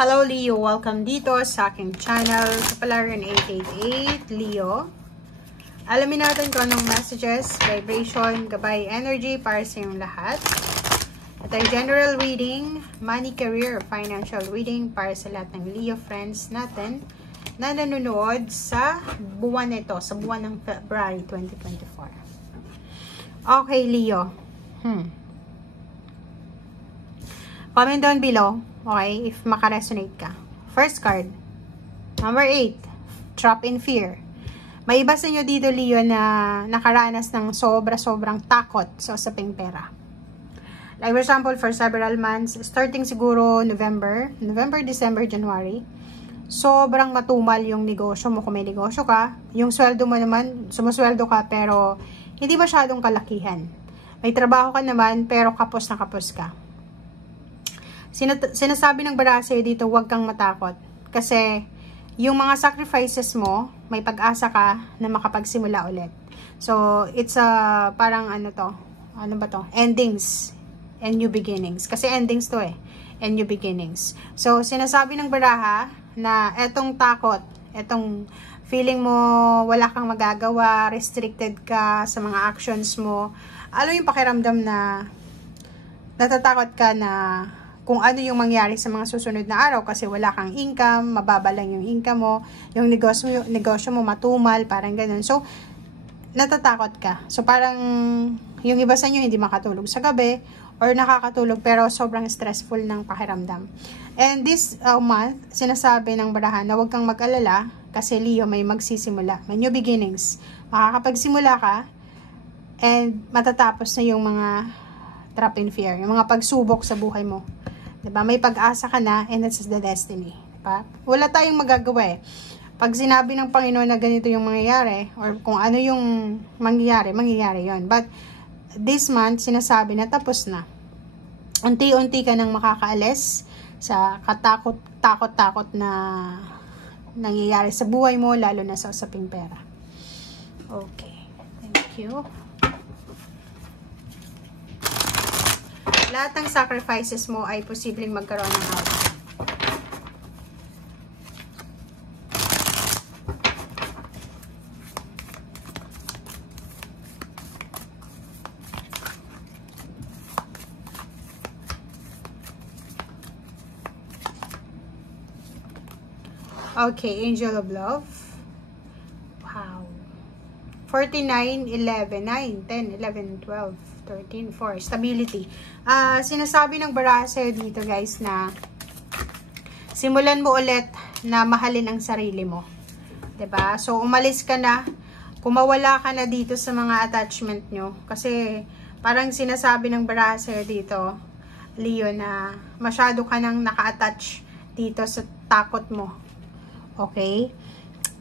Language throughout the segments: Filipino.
Hello Leo, welcome dito sa aking channel, Kapalaran 888 Leo. Alamin natin kung anong messages, vibration, gabay, energy para sa inyong lahat. At ay general reading, money, career, financial reading para sa lahat ng Leo friends natin na nanonood sa buwan ito, sa buwan ng February 2024. Okay Leo. Comment down below. Okay, if makaresonate ka. First card. Number 8. Trap in fear. May iba sa inyo dito, Leo, na nakaranas ng sobrang takot sa usaping pera. Like for example, for several months, starting siguro November, December, January, sobrang matumal yung negosyo mo kung may negosyo ka. Yung sweldo mo naman, sumusweldo ka pero hindi masyadong kalakihan. May trabaho ka naman pero kapos na kapos ka. Sinasabi ng barasa dito, huwag kang matakot. Kasi, yung mga sacrifices mo, may pag-asa ka na makapagsimula ulit. So, it's parang endings and new beginnings. Kasi endings to and new beginnings. So, sinasabi ng baraha na etong takot, etong feeling mo wala kang magagawa, restricted ka sa mga actions mo. Ano yung pakiramdam na natatakot ka na kung ano yung mangyari sa mga susunod na araw kasi wala kang income, mababa lang yung income mo, yung negosyo mo matumal, parang ganun. So, natatakot ka. So, parang yung iba sa inyo hindi makatulog sa gabi or nakakatulog pero sobrang stressful ng pakiramdam. And this month, sinasabi ng barahan na huwag kang mag-alala kasi Leo may magsisimula. May new beginnings. Makakapagsimula ka and matatapos na yung mga trap in fear, yung mga pagsubok sa buhay mo. Diba? May pag-asa ka na and that's the destiny. Diba? Wala tayong magagawa Pag sinabi ng Panginoon na ganito yung mangyayari or kung ano yung mangyayari yon. But this month, sinasabi na tapos na. Unti-unti ka nang makakaalis sa katakot-takot na nangyayari sa buhay mo, lalo na sa usaping pera. Okay. Thank you. Lahat ng sacrifices mo ay posibleng magkaroon ng outcome. Okay, Angel of Love. Wow. 49, 11, 9, 10, 11, 12. 13, 4. Stability. Sinasabi ng barasa dito guys na simulan mo ulit na mahalin ang sarili mo. 'Di ba? So, umalis ka na. Kumawala ka na dito sa mga attachment nyo. Kasi, parang sinasabi ng barasa dito, Leo, na masyado ka nang naka-attach dito sa takot mo. Okay?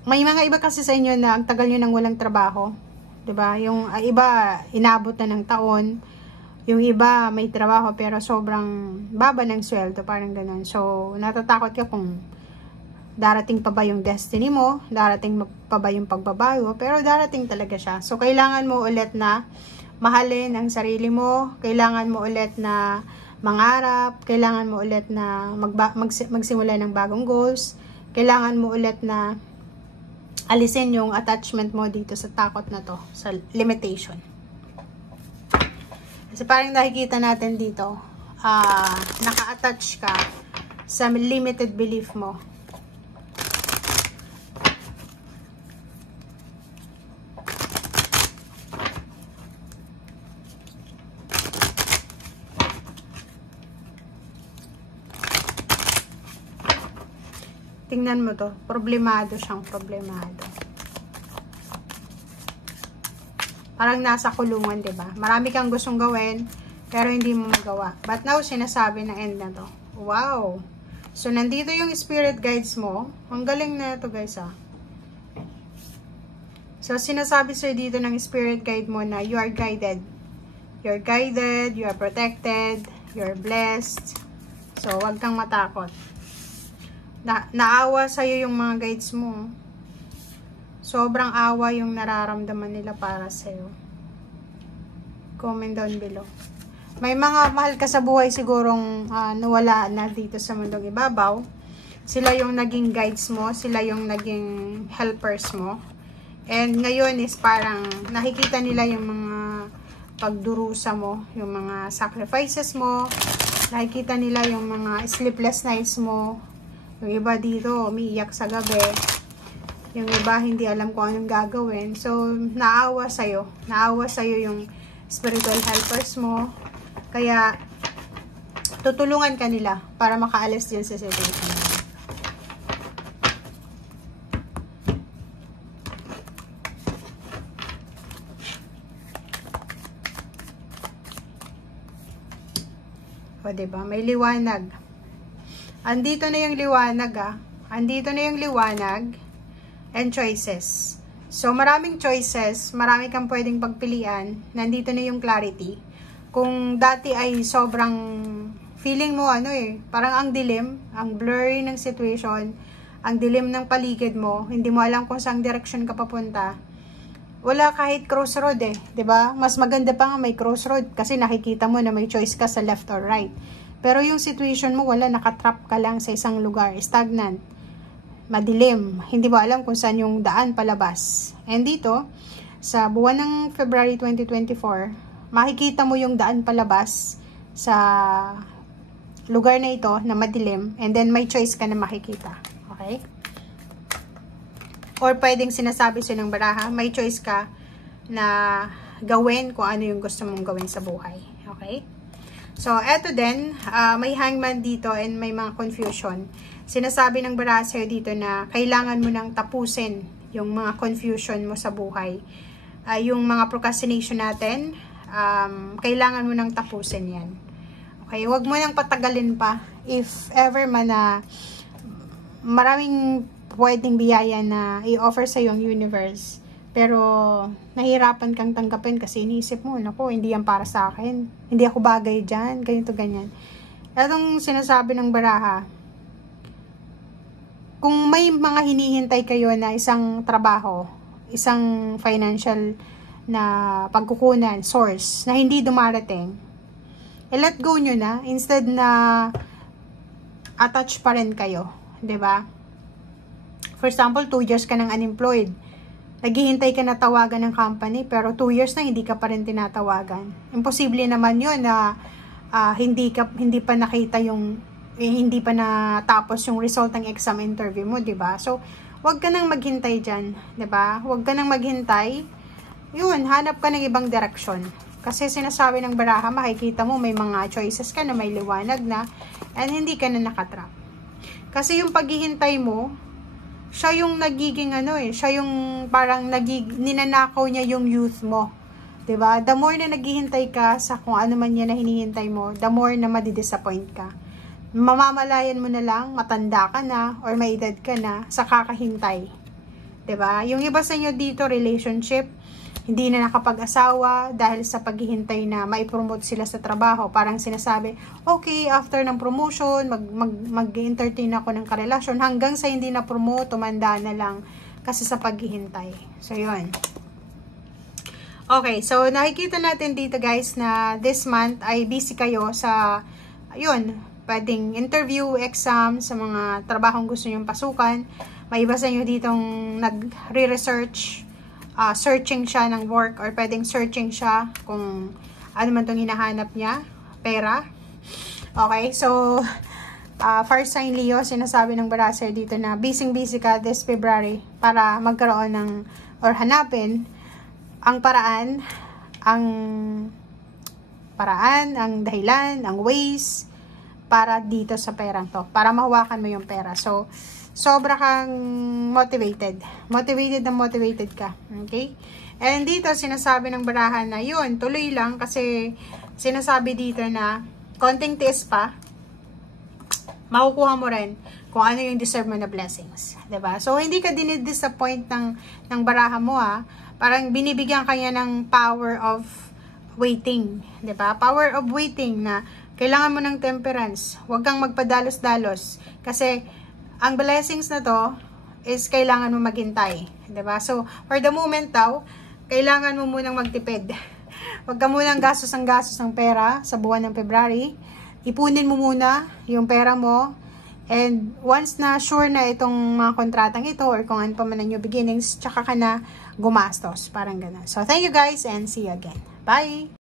May mga iba kasi sa inyo na ang tagal nyo nang walang trabaho. Diba? Yung iba, inabot na ng taon. Yung iba, may trabaho pero sobrang baba ng sweldo. Parang ganun. So, natatakot ka kung darating pa ba yung destiny mo, darating pa ba yung pagbabago, pero darating talaga siya. So, kailangan mo ulit na mahalin ang sarili mo. Kailangan mo ulit na mangarap. Kailangan mo ulit na magsimula ng bagong goals. Kailangan mo ulit na alisin yung attachment mo dito sa takot na to, sa limitation. Kasi parang nakikita natin dito, naka-attach ka sa limited belief mo. Tingnan mo to, problemado siyang problemado. Parang nasa kulungan, 'di ba? Marami kang gustong gawin, pero hindi mo magawa. But now, sinasabi ng end na to. Wow! So, nandito yung spirit guides mo. Ang galing na ito, guys, So, sinasabi sa'yo dito ng spirit guide mo na you are guided. You're guided, you are protected, you're blessed. So, wag kang matakot. Naawa sa'yo yung mga guides mo. Sobrang awa yung nararamdaman nila para sa'yo. Comment down below. May mga mahal ka sa buhay sigurong nawala na dito sa mundong ibabaw. Sila yung naging guides mo, sila yung naging helpers mo. And ngayon is parang nakikita nila yung mga pagdurusa mo, yung mga sacrifices mo, nakikita nila yung mga sleepless nights mo. Yung iba dito, umiiyak sa gabi. Yung iba, hindi alam kung anong gagawin. So, naawa sa'yo. Naawa sa'yo yung spiritual helpers mo. Kaya, tutulungan ka nila para makaalis din sa situation. O, diba? May liwanag. Andito na yung liwanag, Andito na yung liwanag and choices. So, maraming choices. Marami kang pwedeng pagpilian. Nandito na yung clarity. Kung dati ay sobrang feeling mo, parang ang dilim, ang blurry ng situation, ang dilim ng paligid mo, hindi mo alam kung saan direction ka papunta. Wala kahit crossroad 'di ba? Mas maganda pa nga may crossroad kasi nakikita mo na may choice ka sa left or right. Pero yung situation mo, wala, nakatrap ka lang sa isang lugar, stagnant, madilim, hindi mo alam kung saan yung daan palabas. And dito, sa buwan ng February 2024, makikita mo yung daan palabas sa lugar na ito na madilim, and then may choice ka na makikita. Okay? Or pwedeng sinasabi sa'yo ng baraha, may choice ka na gawin kung ano yung gusto mong gawin sa buhay. Okay? So, eto din, may hangman dito and may mga confusion. Sinasabi ng baraha sa'yo dito na kailangan mo nang tapusin yung mga confusion mo sa buhay. Yung mga procrastination natin, kailangan mo nang tapusin yan. Okay? Huwag mo nang patagalin pa. If ever man na maraming pwedeng biyaya na i-offer sa yung universe, pero nahihirapan kang tanggapin kasi iniisip mo, naku, hindi yan para sa akin, hindi ako bagay dyan, ganito ganyan. Itong sinasabi ng baraha, kung may mga hinihintay kayo na isang trabaho, isang financial na pagkukunan, source, na hindi dumarating, let go nyo na, instead na attach pa rin kayo, 'di ba? For example, 2 years ka nang unemployed. Naghihintay ka na tawagan ng company, pero 2 years na hindi ka pa rin tinatawagan. Imposible naman yun na hindi pa nakita yung, hindi pa natapos yung result ng exam interview mo, 'di ba? So, wag ka nang maghintay dyan, 'di ba? Wag ka nang maghintay. Yun, hanap ka ng ibang direksyon. Kasi sinasabi ng baraha, makikita mo may mga choices ka na may liwanag na, and hindi ka na nakatrap. Kasi yung paghihintay mo, siya yung nagiging siya yung parang ninanakaw niya yung youth mo. 'Di ba? The more na naghihintay ka sa kung ano man yan na hinihintay mo, the more na madidisappoint ka. Mamamalayan mo na lang, matanda ka na, or may edad ka na, sa kakahintay. 'Di ba? Yung iba sa inyo dito, relationship, hindi na nakapag-asawa dahil sa paghihintay na maipromote sila sa trabaho. Parang sinasabi, okay, after ng promotion, mag-entertain ako ng karelasyon, hanggang sa hindi na promote, tumanda na lang kasi sa paghihintay. So, yun. Okay, so nakikita natin dito guys na this month ay busy kayo sa, yun, pwedeng interview, exam, sa mga trabahong gusto nyong pasukan. May iba sa inyo ditong nag-re-research, searching siya ng work, or pwedeng searching siya kung ano man itong hinahanap niya, pera. Okay, so fire sign Leo, sinasabi ng baraha dito na busy ka this February para magkaroon ng, or hanapin ang paraan, ang dahilan, ang ways para dito sa perang to, para mahawakan mo yung pera. So, sobra kang motivated ka, okay? And dito, sinasabi ng baraha na yun, tuloy lang, kasi sinasabi dito na konting tiis pa, makukuha mo rin kung ano yung deserve mo na blessings, 'di ba? So, hindi ka dinidisappoint ng baraha mo, parang binibigyan kanya ng power of waiting, 'di ba? Power of waiting na kailangan mo ng temperance, huwag kang magpadalos-dalos, kasi ang blessings na to is kailangan mo maghintay, 'di ba? So, for the moment daw, kailangan mo munang magtipid. Huwag ka munang gastos ng pera sa buwan ng February. Ipunin mo muna yung pera mo, And once na sure na itong mga kontratang ito or kung ano pa man ang new beginnings, tsaka ka na gumastos. Parang ganun. So, thank you guys and see you again. Bye!